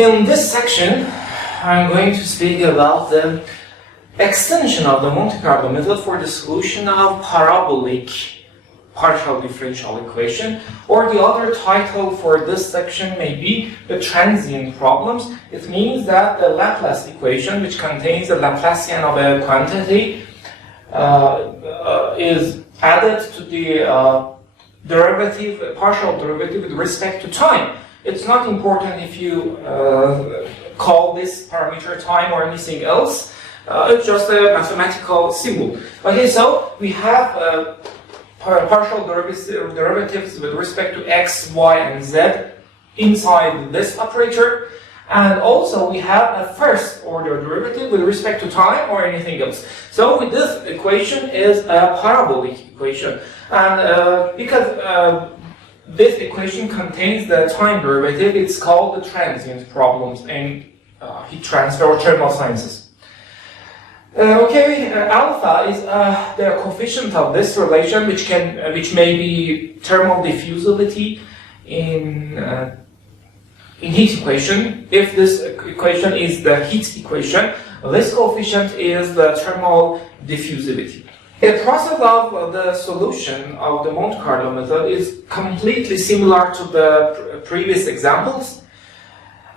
In this section, I'm going to speak about the extension of the Monte Carlo method for the solution of parabolic partial differential equation, or the other title for this section may be the transient problems. It means that the Laplace equation, which contains the Laplacian of a quantity, is added to the partial derivative with respect to time. It's not important if you call this parameter time or anything else. It's just a mathematical symbol. Okay, so we have partial derivatives with respect to x, y, and z inside this operator, and also we have a first order derivative with respect to time or anything else. So with this equation is a parabolic equation, and because this equation contains the time derivative, it's called the transient problems in heat transfer or thermal sciences. Alpha is the coefficient of this relation, which may be thermal diffusibility in heat equation. If this equation is the heat equation, this coefficient is the thermal diffusibility. The process of the solution of the Monte Carlo method is completely similar to the previous examples.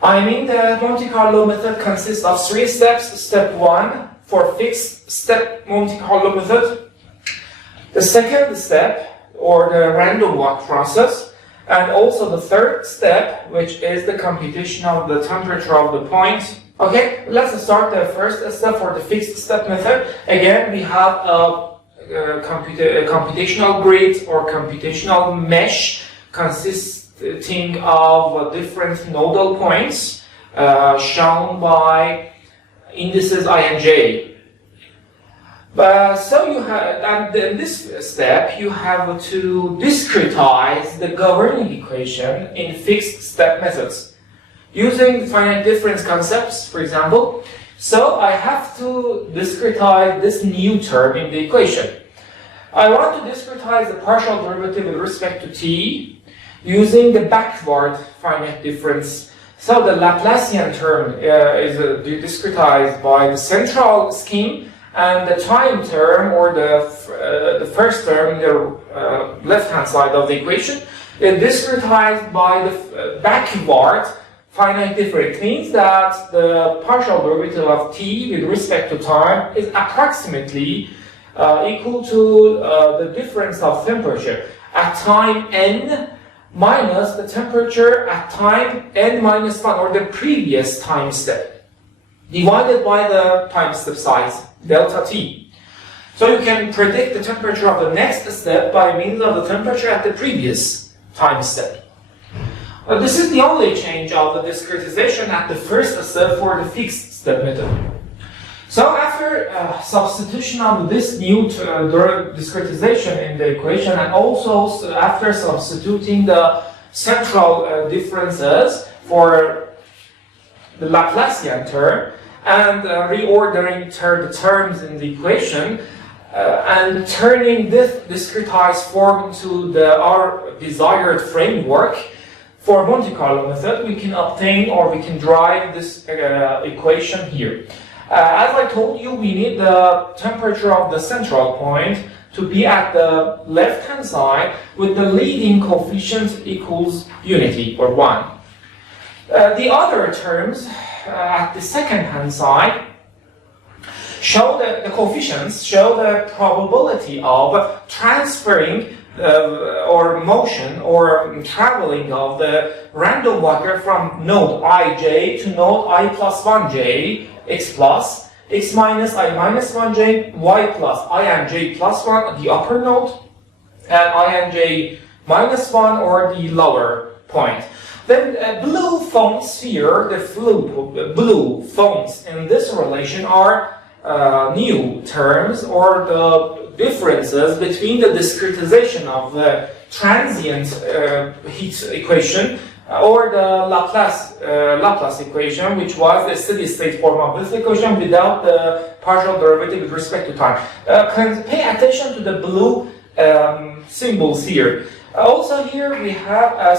I mean, the Monte Carlo method consists of 3 steps. Step 1 for fixed step Monte Carlo method. The second step, or the random walk process, and also the third step, which is the computation of the temperature of the point. Okay, let's start the first step for the fixed step method. Again, we have a computational grid or computational mesh consisting of different nodal points shown by indices I and j. So you have, and in this step, you have to discretize the governing equation in fixed step methods using finite difference concepts, for example. So I have to discretize this new term in the equation. I want to discretize the partial derivative with respect to t using the backward finite difference. So the Laplacian term is discretized by the central scheme, and the time term, or the first term, the left-hand side of the equation, is discretized by the backward finite difference. It means that the partial derivative of t with respect to time is approximately equal to the difference of temperature at time n minus the temperature at time n minus 1, or the previous time step, divided by the time step size, delta t. So you can predict the temperature of the next step by means of the temperature at the previous time step. This is the only change of the discretization at the first step for the fixed step method. So after substitution of this new discretization in the equation, and also after substituting the central differences for the Laplacian term, and reordering the terms in the equation, and turning this discretized form into our desired framework for Monte Carlo method, we can obtain, or we can derive this equation here. As I told you, we need the temperature of the central point to be at the left-hand side with the leading coefficient equals unity, or 1. The other terms at the second-hand side show the coefficients show the probability of transferring or motion or traveling of the random walker from node ij to node I plus 1j, x plus, x minus I minus 1j, y plus I and j plus 1 at the upper node, and I and j minus 1 or the lower point. Then blue fonts here, the blue fonts in this relation are new terms, or the differences between the discretization of the transient heat equation or the Laplace equation, which was the steady state form of this equation without the partial derivative with respect to time. Pay attention to the blue symbols here. Also here we have a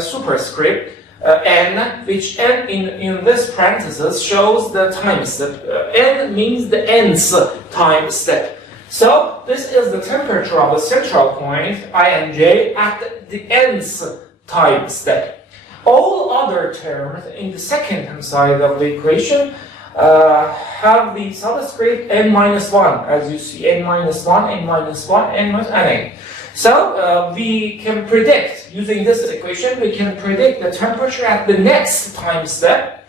superscript n, which n in this parenthesis shows the time step. N means the nth time step. So this is the temperature of the central point, INJ, at the nth time step. All other terms in the second side of the equation have the subscript n-1, as you see, n-1, n-1, n-n. So we can predict, using this equation, we can predict the temperature at the next time step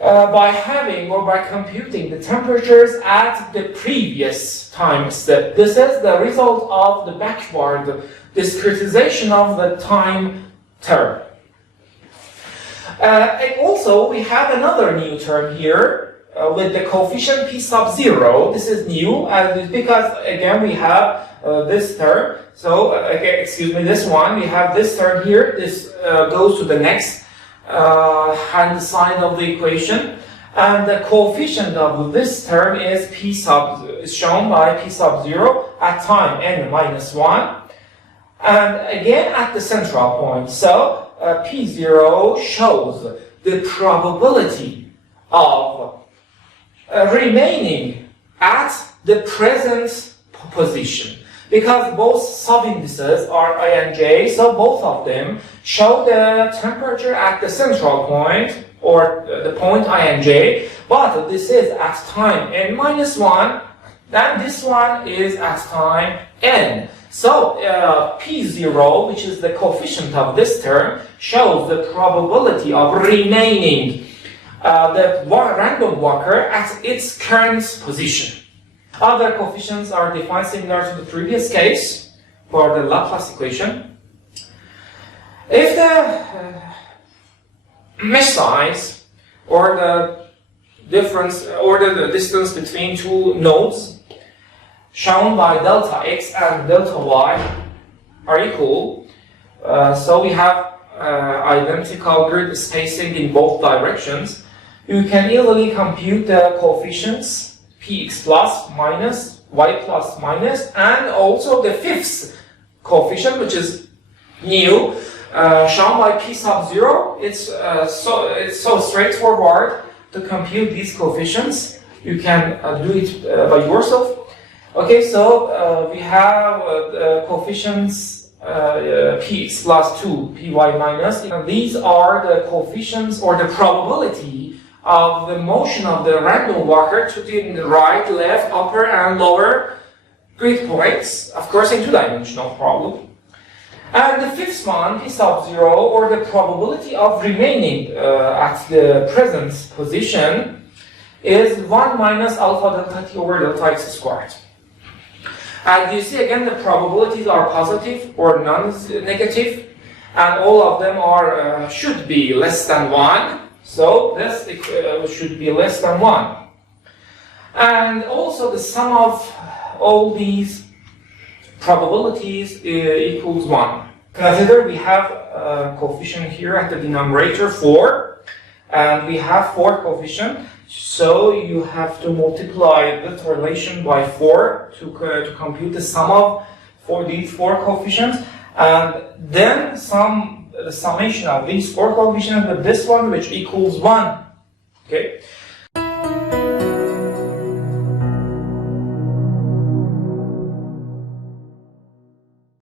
by having or by computing the temperatures at the previous time step. This is the result of the backward discretization of the time term. And also, we have another new term here with the coefficient p sub 0. This is new, and because again we have this term. So again, excuse me, this one, we have this term here. This goes to the next hand side of the equation, and the coefficient of this term is is shown by p sub 0 at time n-1, and again at the central point. So P0 shows the probability of remaining at the present position. Because both subindices are INJ, so both of them show the temperature at the central point, or the point INJ, but this is at time n-1, then this one is at time n. So P0, which is the coefficient of this term, shows the probability of remaining the random walker at its current position. Other coefficients are defined similar to the previous case for the Laplace equation. If the mesh size or the difference or the distance between two nodes shown by delta x and delta y are equal, so we have identical grid spacing in both directions, you can easily compute the coefficients px plus minus, y plus minus, and also the fifth coefficient, which is new, shown by p sub 0. It's so straightforward to compute these coefficients. You can do it by yourself. Okay, so we have coefficients px plus 2, py minus. These are the coefficients or the probability of the motion of the random walker to the right, left, upper, and lower grid points, of course in two-dimensional problem. And the fifth one, p sub 0, or the probability of remaining at the present position, is 1 minus alpha delta t over delta x squared. And you see again the probabilities are positive or non-negative, and all of them are should be less than 1. So this should be less than 1. And also the sum of all these probabilities equals 1. Consider we have a coefficient here at the denominator 4, and we have 4 coefficient. So you have to multiply this relation by 4 to compute the sum of these 4 coefficients, and then the summation of these 4 coefficients with this one, which equals 1. Okay.